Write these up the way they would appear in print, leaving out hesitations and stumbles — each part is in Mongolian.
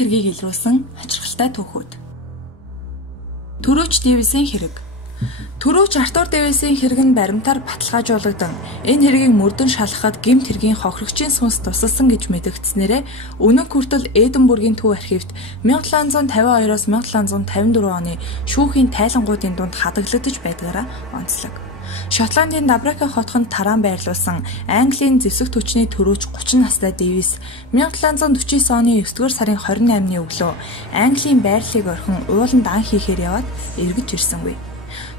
тэргийг илрүүлсэн хачирхалтай түүхүүд. Төрөөч Дэвисийн хэрэг. Төрөөч Артур Дэвисийн хэрэг нь баримтаар баталгаажуулагдсан. Энэ хэргийг мөрдөн шалгахад гэмт хэргийн хохирогчийн сүнс тусалсан гэж мэдэгдснээрээ өнөө хүртэл Эдинбургийн төв архивт 1752-оос 1754 оны шүүхийн тайлангуудын дунд хадгалагдаж байдгаараа онцлог. Шотландын Дабрака хотхонд тараан байрлуулсан Английн зэвсэг түвшний төрөөч 30 настай Дэвис 1749 оны 9-р сарын 28-ны өглөө Английн байрлалыг орхин ууланд ан хийхээр яваад эргэж ирсэнгүй.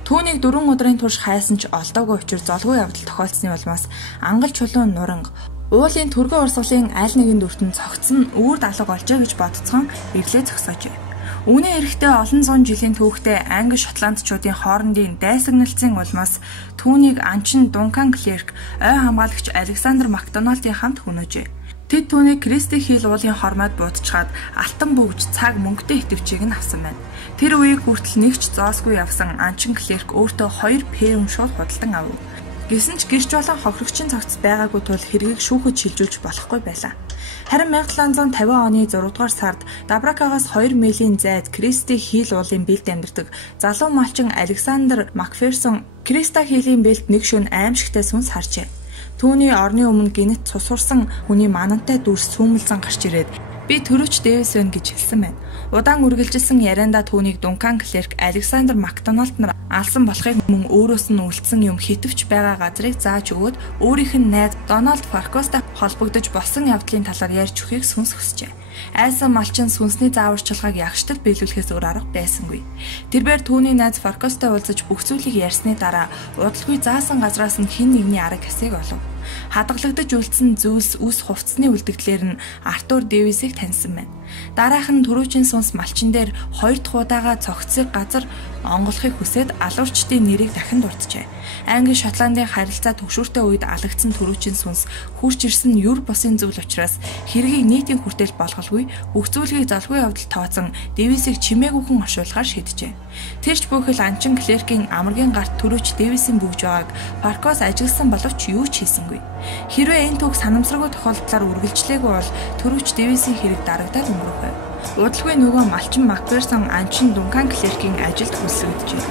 Түүнийг 4 өдрийн турш хайсан ч олдоогүй учир золгүй явдал тохиолдсны улмаас ангал чулуун нуранг уулын түргэн урсгалын аль нэгэн дүртэн цогцсон үүр даалга олжээ гэж бодцсон эвлээ зогсоожээ. Үүнээ эрэхтэй олон зуун жилийн түүхтэй Англи шотландчуудын хоорондын дайсагналцын улмаас түүнийг анчин Дункан Клерк ой хамгаалагч Александр Макдоналдын хамт хөнөөжээ. Тэд түүнийг Кристи Хил уулын хормойд буутчихад алтан бөгж цаг мөнгөтэй итэвчийг нь авсан байна. Тэр үеийг хүртэл нэг ч зоосгүй явсан анчин Клерк өөртөө 2 пэм шууд худалдан авав. Гэсэн ч гэрч болон хохирогчийн цогц байгаагүй тул хэргийг шүүхэд шилжүүлж болохгүй байлаа. Харин 1750 оны 6 дугаар сард Дабракагаас 2 милийн зайд Кристи Хил уулын бэлд амьдардаг залуу малчин Александр Макферсон Криста Хилийн бэлд нэг шөнө аимшигтай сүнс харжээ. Түүний орны өмнө гинэт цусурсан хүний манантай дүрс сүмэлзэн гарч ирээд би төрөөч Дэвис байна гэж хэлсэн байна. Удаан үргэлжилсэн яриандаа түүнийг Дункан Клерк Александр Макдоналд нар алсан болохыг мөн өөрөөс нь үлдсэн юм хитвч байгаа газрыг зааж өгөөд өөрийнх нь найз Дональд Фаркостай холбогдож болсон явдлын талаар ярьж өгөхийг сүнс хүсжээ. Айсан малчин сүнсний зааварчилгааг ягштад биелүүлэхээс өөр арга байсангүй. Тэрээр түүний найз Фаркостай уулзаж бүх зүйлийг ярьсны дараа удалгүй заасан газраас нь хэн нэгний арга хэсэг олов. Хадгалагдаж үлдсэн зүйлс үс хувцсны үлдэгдлэр нь Артур Дэвисийг таньсан байна. Дараах нь төрөөчийн сүнс малчин дээр 2 дахь удаага цогцсыг газар онгоолохыг хүсээд алуурчдын нэрийг дахин дурджээ. Англи Шотландын харилцаа төгшүүртэй үед алагдсан төрөөчийн сүнс хурж ирсэн юр босын зүйл учраас хэргийг нийтийн хүртэл болголгүй бүх зүйлийг залгүй явдал тооцсон Дэвисийг чимээгүйхэн оршуулгаар шийджээ. Тэрч бүхэл анчин Клеркийн амаргийн гарт төрөөч Дэвисийн бөгж байгааг Фаркос ажигласан боловч юу ч хийсэнгүй. Хэрвээ энэ түүх санамсаргүй тохиолдлоор үргэлжлээгүй бол төрөөч Дэвисийн хэрэг дарагдаад өнгөрөх байв. Удалгүй нөгөө малчин Макферсон анчин Дункан Клеркийн ажилд хүлсэгджээ.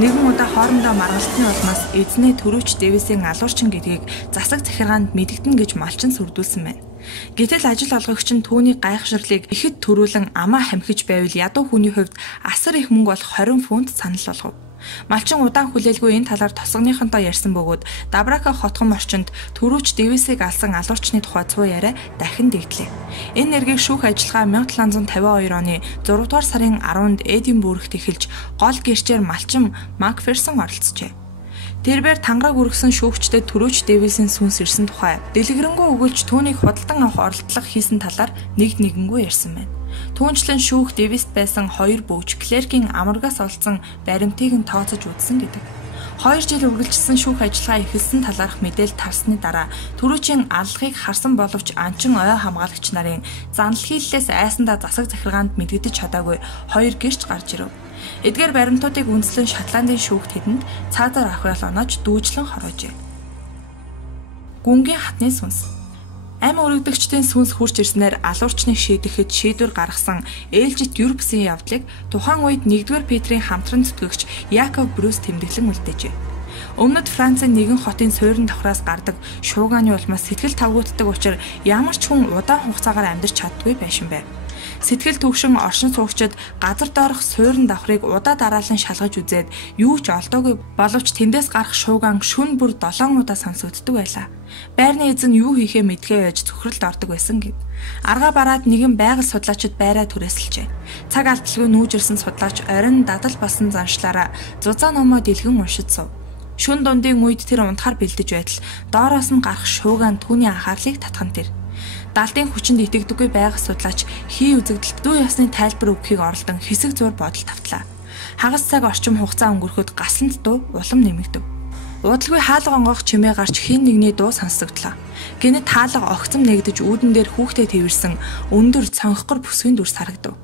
Нэгэн удаа хоорондоо маргалтны улмаас эзнээ төрөөч Дэвисийн алуурчин гэдгийг засаг захиргаанд мэдэгдэн гэж малчин сүрдүүлсэн байна. Гэтэл ажил олгогч нь түүний гайхширлыг ихэд төрүүлэн амаа хамхиж байвал ядуу хүний хувьд асар их мөнгө болох 20 фунт санал болгов. Малчин удаан хүлээлгүй энэ талаар тосгоныхонтоо ярьсан бөгөөд Дабрака хотхон орчинд төрөөч Дэвисийг алсан алуурчны тухай цуу яриа дахин дэгдлээ. Энэ нэргийг шүүх ажиллагаа 1752 оны 6 дугаар сарын 10-нд Эдинбургт эхэлж гол гэрчээр малчин Макферсон оролцжээ. Тэрээр тангараг үргэсэн шүүгчдэд төрөөч Дэвисийн сүнс ирсэн тухай дэлгэрэнгүй өгүүлж түүнийг худалдан авах оролдлого хийсэн талаар нэгэнгүй ярьсан байна. Түүнчлэн шүүх Дэвист байсан 2 бөгж Клеркийн амаргаас олдсон баримтыг нь тооцож үзсэн гэдэг. 2 жил үргэлжилсэн шүүх ажиллагаа эхэлсэн талаарх мэдээлэл тарсны дараа төрөөчийн аллахыг харсан боловч анчин ой хамгаалагч нарын занал хийллээс айсандаа засаг захиргаанд мэдэгдэж чадаагүй 2 гэрч гарч ирэв. Эдгээр баримтуудыг үндэслэн Шотландын шүүгт хэдэнд цаазаар авах оноож дүүжлэн хороожээ. Гүнгийн хатны сүнс. Ам өргөдөгчдийн сүнс хурж ирснээр алуурчныг шийдэхэд шийдвэр гаргасан ээлжит Юрпсын явдлыг тухайн үед 1-р Петрийн хамтран зүтгэгч Яков Брюс тэмдэглэн үлдээжээ. Өмнөд Францын нэгэн хотын суурин давхраас гардаг шуугааны улмаас сэтгэл тавгууддаг учраас ямар ч хүн удаан хугацаагаар амьдарч чаддгүй байшин байв. Сэтгэл түгшин оршин суугчид газар доорх суурин давхрыг удаа дараалан шалгаж үзээд юу ч олдоогүй боловч тэндээс гарах шуугаан шүн бүр 7 удаа сонсогддог байлаа. Байрны эзэн юу хийхээ мэдгээ байж цөхрөлд ордог байсан гэв. Аргаа бараад нэгэн байгаль судлаачид байраа түрээсэлжээ. Цаг алдалгүй нүүжирсэн судлаач оройн дадал басан заншлаараа зузаан номоо дэлгэн уншиж сув. Шүн дундын үед тэр унтахаар бэлдэж байтал доороос нь гарах шуугаан түүний анхаарлыг татхан тэр. Далдын хүчинд итгэдэггүй байгаль судлаач хий үзэгдэлт дүү ясны тайлбар өгөхийг оролдон хэсэг зур бодол тавтлаа. Хагас цаг орчим хугацаа өнгөрөхөд гасланд дуу улам нэмэгдэв. Удалгүй хаалга онгоох чимээ гарч хэн нэгний дуу сонсогдлоо. Гэнэт хаалга огцом нэгдэж үүдэн дээр хүүхдэд тэрсэн өндөр цонхгор бүсгийн дүрс харагдав.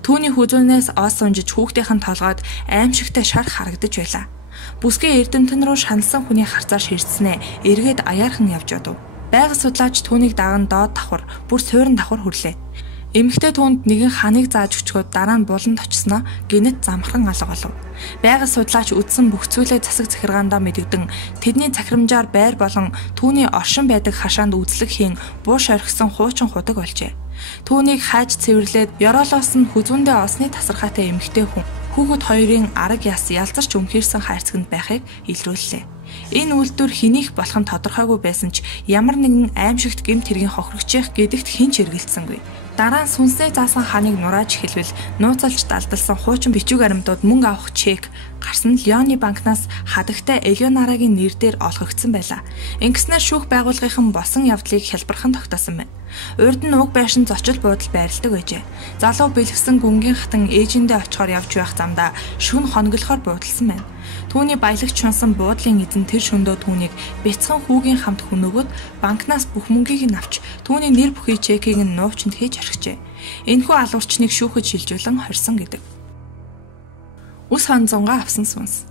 Түүний хүзүүнээс ос унжиж хүүхдийнхэн толгойд аимшигтай шар харагдаж байлаа. Бүсгийн эрдэмтэн рүү шаналсан хүний харцаар ширтснээ эргээд аяархан явж одов. Байгаль судлаач түүнийг даган доод давхар, бүр суурин давхар хүрлээ. Эмэгтэй түүнд нэгэн ханыг зааж өчгөөд дараа нь буланд очсноо гинэт замхран алга болов. Байгаль судлаач үдсэн бүх зүйлээ засаг захиргаандаа мэдэгдэн тэдний цахирамжаар байр болон түүний оршин байдаг хашаанд үзлэг хийн бууш орхисон хуучин худаг болжээ. Түүнийг хайж цэвэрлээд ёроолоос нь хүзүүндээ олсны тасархаатай эмэгтэй хүн хүүхэд хоёрын арга яс ялзарч өмхийрсэн хайрцагт байхыг илрүүллээ. Энэ үйлдвэр хэнийг болох нь тодорхойгүй байсан ч ямар нэгэн аимшигт гэмт хэргийн хохирогчех гэдэгт хэн ч эргэлзсэнгүй. Дараа нь сүнснээ заасан ханыг нурааж эхэлвэл нууцалж далдалсан хуучин бичиг баримтууд мөнгө авах чек гарсан Леоны банкнаас хадагтай Элеонарагийн нэрээр олгогдсон байлаа. Ингэснээр шүүх байгууллагын босон явдлыг хялбархан тогтоосон байна. Урд нь уг байшин зочил буудал байрладаг байжээ. Залуу бэлгсэн гүнгийн хатан ээжиндээ очихоор явж байх замдаа шүн хоноглохоор буудалсан байна. Түүний баялагч шунсан буудлын эзэн тэр шөндөө түүнийг бяцхан хүүгийн хамт хөнөөгөөд банкнаас бүх мөнгийг нь авч түүний нэр бүхий чекийг нь нуувчинд хийж орхижээ. Энэхүү алуурчныг шүүхэд шилжүүлэн хорьсон гэдэг. Ус ханзонгаа авсан сүнс.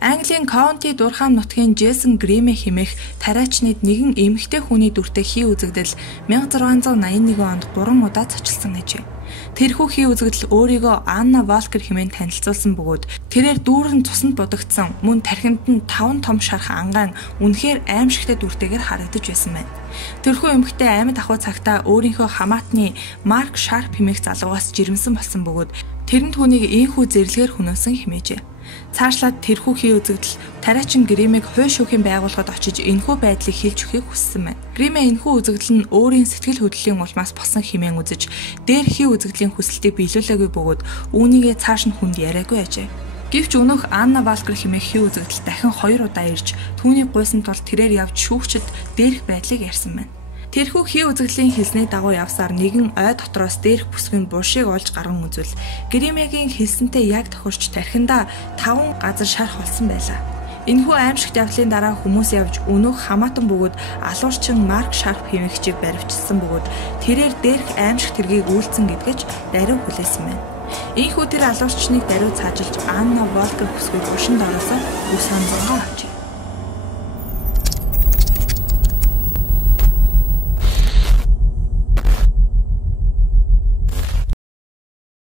Английн Каунти Дурхам нутгийн Джейсон Гримэ хэмээх тариачныг нэгэн эмэгтэй хүний дүртэй хий үзэгдэл 1681 онд 3 удаа цочилсан гэжээ. Тэрхүү хий үзэгдэл өөрийгөө Анна Волкер хэмээн танилцуулсан бөгөөд тэрээр дүүрэн цуснд будагдсан мөн тархинд нь 5 том шарх ангаан үнэхээр аимшигтэй дүртэйгээр харагдаж байсан байна. Тэрхүү эмэгтэй амьд ахуй цагтаа өөрийнхөө хамаатны Марк Шарп хэмээх залуугаас жирэмсэн болсон бөгөөд тэр нь түүнийг ийхүү зэрлэгээр хөнөөсөн хэмээжээ. Цаашлаад тэрхүү хий үзэгдэл тариачин Гримийг хууль шүүхийн байгууллагад очиж энэхүү байдлыг хэлж өгөхийг хүссэн байна. Гримэ энэхүү үзэгдэл нь өөрийн сэтгэл хөдлөлийн улмаас босон хэмээн үзэж дээр хий үзэгдлийн хүсэлтийг биелүүлээгүй бөгөөд үүнийгээ цааш нь хүнд яриаггүй ажээ. Гэвч өнөөх Анна Волкер хэмээх хий үзэгдэл дахин 2 удаа ирж түүний гуйсан тул тэрээр явж шүүгчд дээрх байдлыг ярьсан байна. Тэрхүү хий үзэгдлийн хэлсний дагуу явсаар нэгэн ой дотроос дээрх бүсгийн булшийг олж гарган үзвэл Гримегийн хэлсэнтэй яг тохирч тархиндаа 5 газар шарх болсон байлаа. Энэхүү аимшигт явдлын дараа хүмүүс явж өнөөх хамаатан бөгөөд алуурчин Марк Шарп хэмээгчийг баривчилсан бөгөөд тэрээр дээрх аимшигт хэргийг үйлдсэн гэдгэж даруй хүлээсэн байна. Ийхүү тэр алуурчныг даруй цаажилж Анна Волкер бүсгүй бушинд ороосоо ус ханзангаа авчээ.